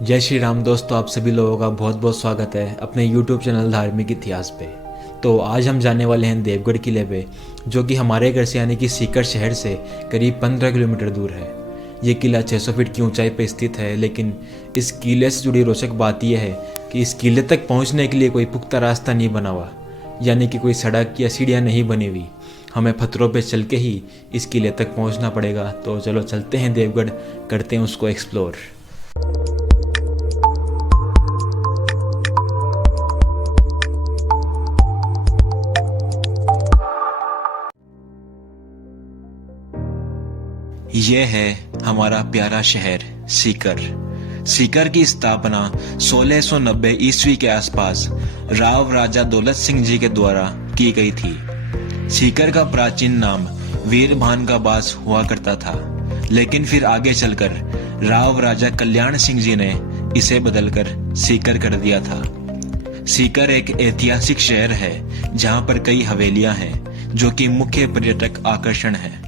जय श्री राम दोस्तों, आप सभी लोगों का बहुत बहुत स्वागत है अपने YouTube चैनल धार्मिक इतिहास पे। तो आज हम जाने वाले हैं देवगढ़ किले पे, जो कि हमारे घर से यानी कि सीकर शहर से करीब 15 किलोमीटर दूर है। ये किला 600 फीट की ऊंचाई पर स्थित है, लेकिन इस किले से जुड़ी रोचक बात यह है कि इस किले तक पहुंचने के लिए कोई पुख्ता रास्ता नहीं बना हुआ, यानी कि कोई सड़क या सीढ़ियाँ नहीं बनी हुई। हमें पत्थरों पे चल के ही इस किले तक पहुंचना पड़ेगा। तो चलो चलते हैं देवगढ़, करते हैं उसको एक्सप्लोर। यह है हमारा प्यारा शहर सीकर। सीकर की स्थापना 1690 ईस्वी के आसपास राव राजा दौलत सिंह जी के द्वारा की गई थी। सीकर का प्राचीन नाम वीरभान का बास हुआ करता था, लेकिन फिर आगे चलकर राव राजा कल्याण सिंह जी ने इसे बदलकर सीकर कर दिया था। सीकर एक ऐतिहासिक शहर है जहां पर कई हवेलियां हैं, जो कि मुख्य पर्यटक आकर्षण है।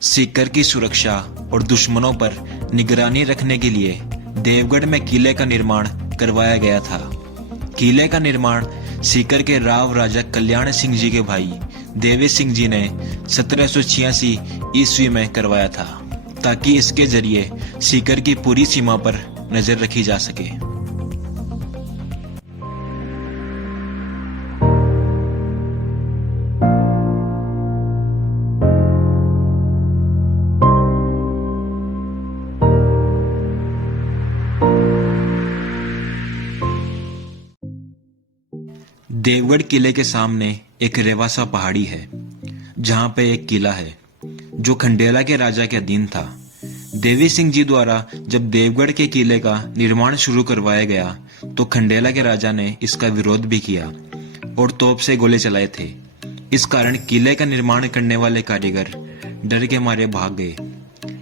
सीकर की सुरक्षा और दुश्मनों पर निगरानी रखने के लिए देवगढ़ में किले का निर्माण करवाया गया था। किले का निर्माण सीकर के राव राजा कल्याण सिंह जी के भाई देवी सिंह जी ने 1786 ईस्वी में करवाया था, ताकि इसके जरिए सीकर की पूरी सीमा पर नजर रखी जा सके। देवगढ़ किले के सामने एक रेवासा पहाड़ी है, जहां पे एक किला है जो खंडेला के राजा के अधीन था। देवी सिंह जी द्वारा जब देवगढ़ के किले का निर्माण शुरू करवाया गया तो खंडेला के राजा ने इसका विरोध भी किया और तोप से गोले चलाए थे। इस कारण किले का निर्माण करने वाले कारीगर डर के मारे भाग गए।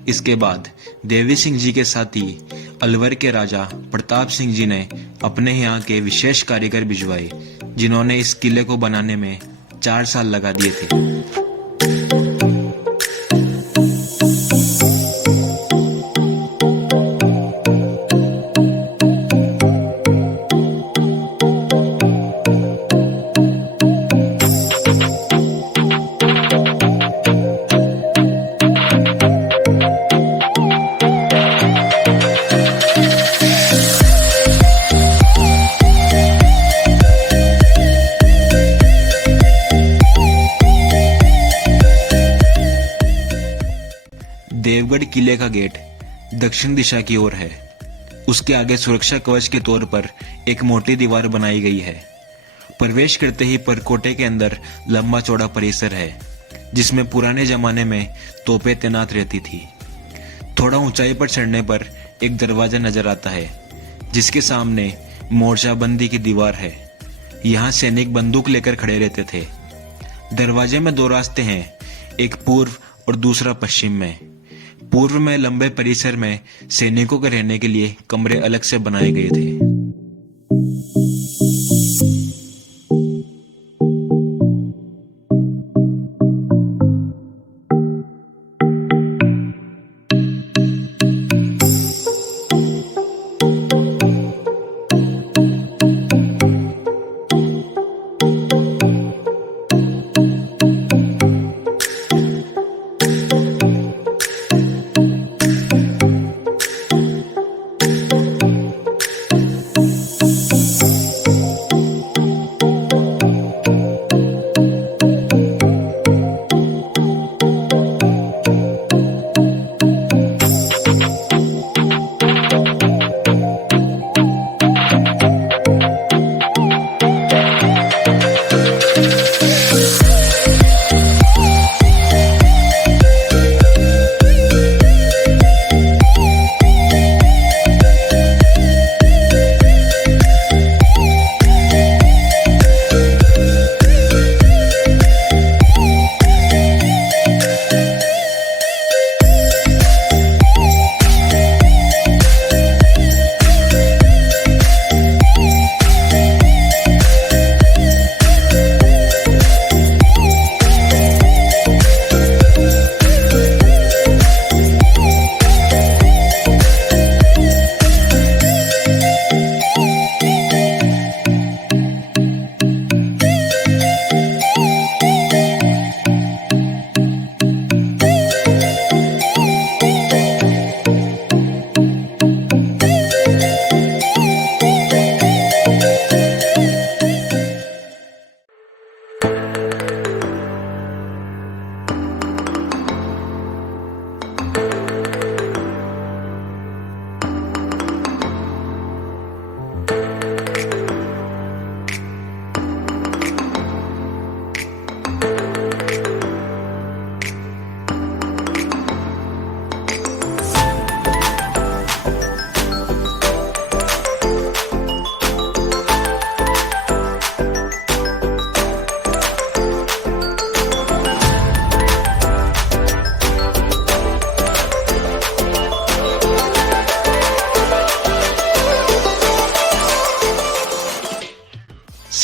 इसके बाद देवी सिंह जी के साथी अलवर के राजा प्रताप सिंह जी ने अपने यहाँ के विशेष कारीगर भिजवाए, जिन्होंने इस किले को बनाने में 4 साल लगा दिए थे। देवगढ़ किले का गेट दक्षिण दिशा की ओर है। उसके आगे सुरक्षा कवच के तौर पर एक मोटी दीवार बनाई गई है। प्रवेश करते ही परकोटे के अंदर लंबा चौड़ा परिसर है, जिसमें पुराने जमाने में तोपें तैनात रहती थी। थोड़ा ऊंचाई पर चढ़ने पर एक दरवाजा नजर आता है, जिसके सामने मोर्चाबंदी की दीवार है। यहाँ सैनिक बंदूक लेकर खड़े रहते थे। दरवाजे में 2 रास्ते हैं, एक पूर्व और दूसरा पश्चिम में। पूर्व में लंबे परिसर में सैनिकों के रहने के लिए कमरे अलग से बनाए गए थे।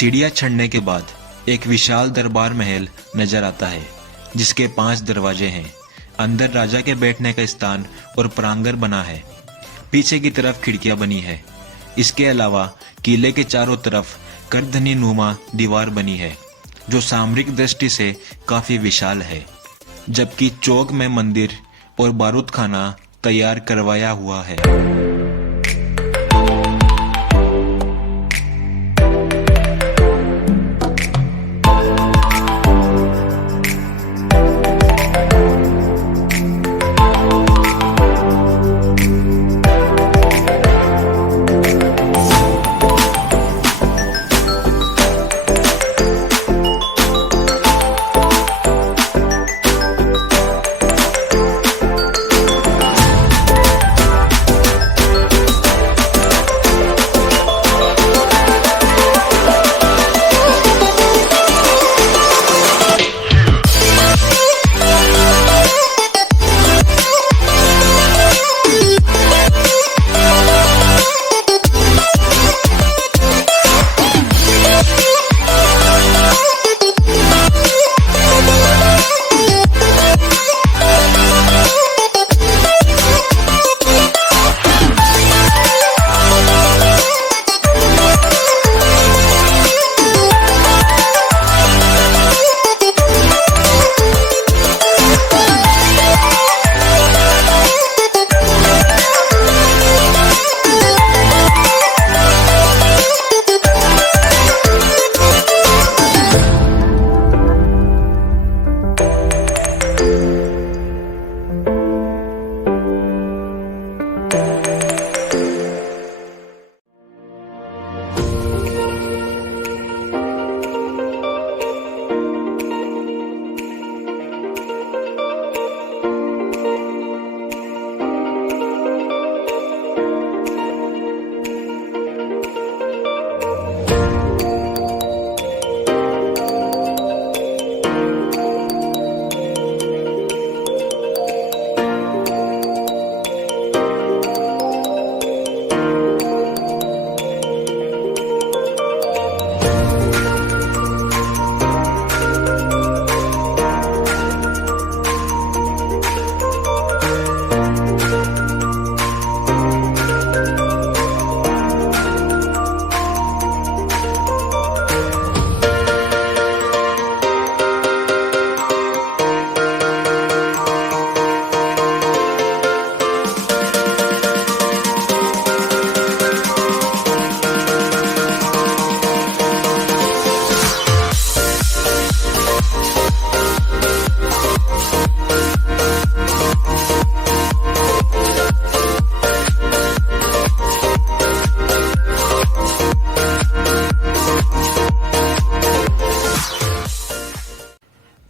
सीढ़ियां चढ़ने के बाद एक विशाल दरबार महल नजर आता है जिसके 5 दरवाजे हैं। अंदर राजा के बैठने का स्थान और प्रांगण बना है। पीछे की तरफ खिड़कियां बनी है। इसके अलावा किले के चारों तरफ करधनी नुमा दीवार बनी है जो सामरिक दृष्टि से काफी विशाल है, जबकि चौक में मंदिर और बारूद खाना तैयार करवाया हुआ है।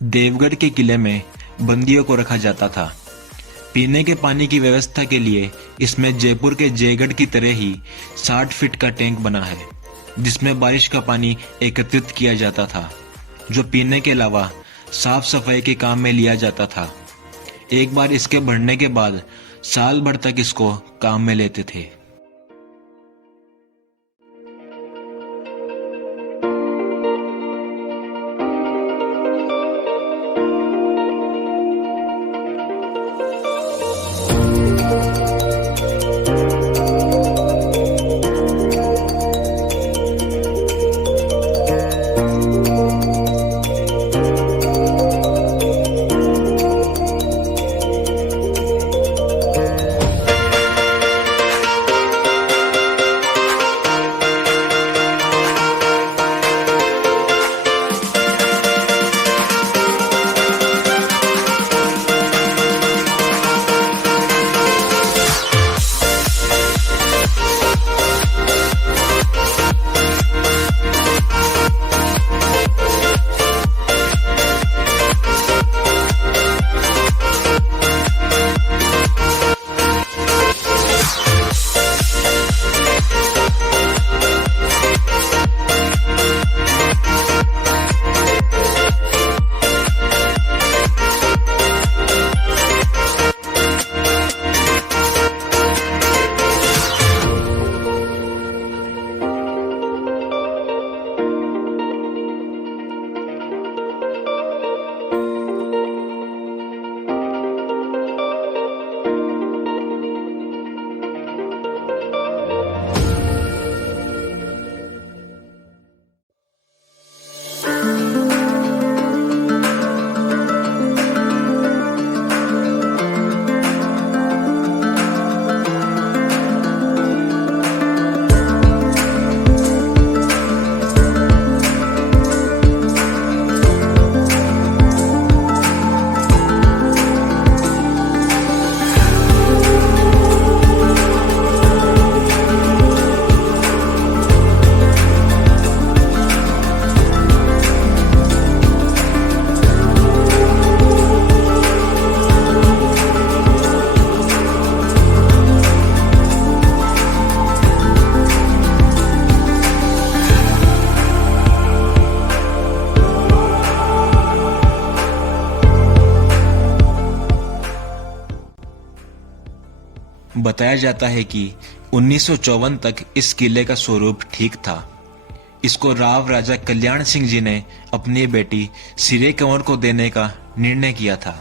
देवगढ़ के किले में बंदियों को रखा जाता था। पीने के पानी की व्यवस्था के लिए इसमें जयपुर के जयगढ़ की तरह ही 60 फीट का टैंक बना है जिसमें बारिश का पानी एकत्रित किया जाता था, जो पीने के अलावा साफ सफाई के काम में लिया जाता था। एक बार इसके भरने के बाद साल भर तक इसको काम में लेते थे। बताया जाता है कि 1954 तक इस किले का स्वरूप ठीक था। इसको राव राजा कल्याण सिंह जी ने अपनी बेटी सिरे कंवर को देने का निर्णय किया था।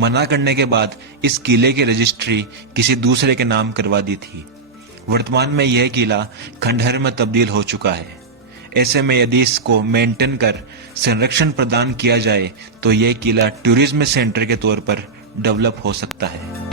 मना करने के बाद इस किले की रजिस्ट्री किसी दूसरे के नाम करवा दी थी। वर्तमान में यह किला खंडहर में तब्दील हो चुका है। ऐसे में यदि इसको मेंटेन कर संरक्षण प्रदान किया जाए तो यह किला टूरिज्म सेंटर के तौर पर डेवलप हो सकता है।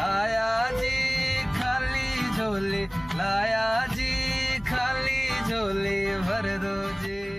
आया जी खाली झोली लाया जी खाली झोली भर दो जी।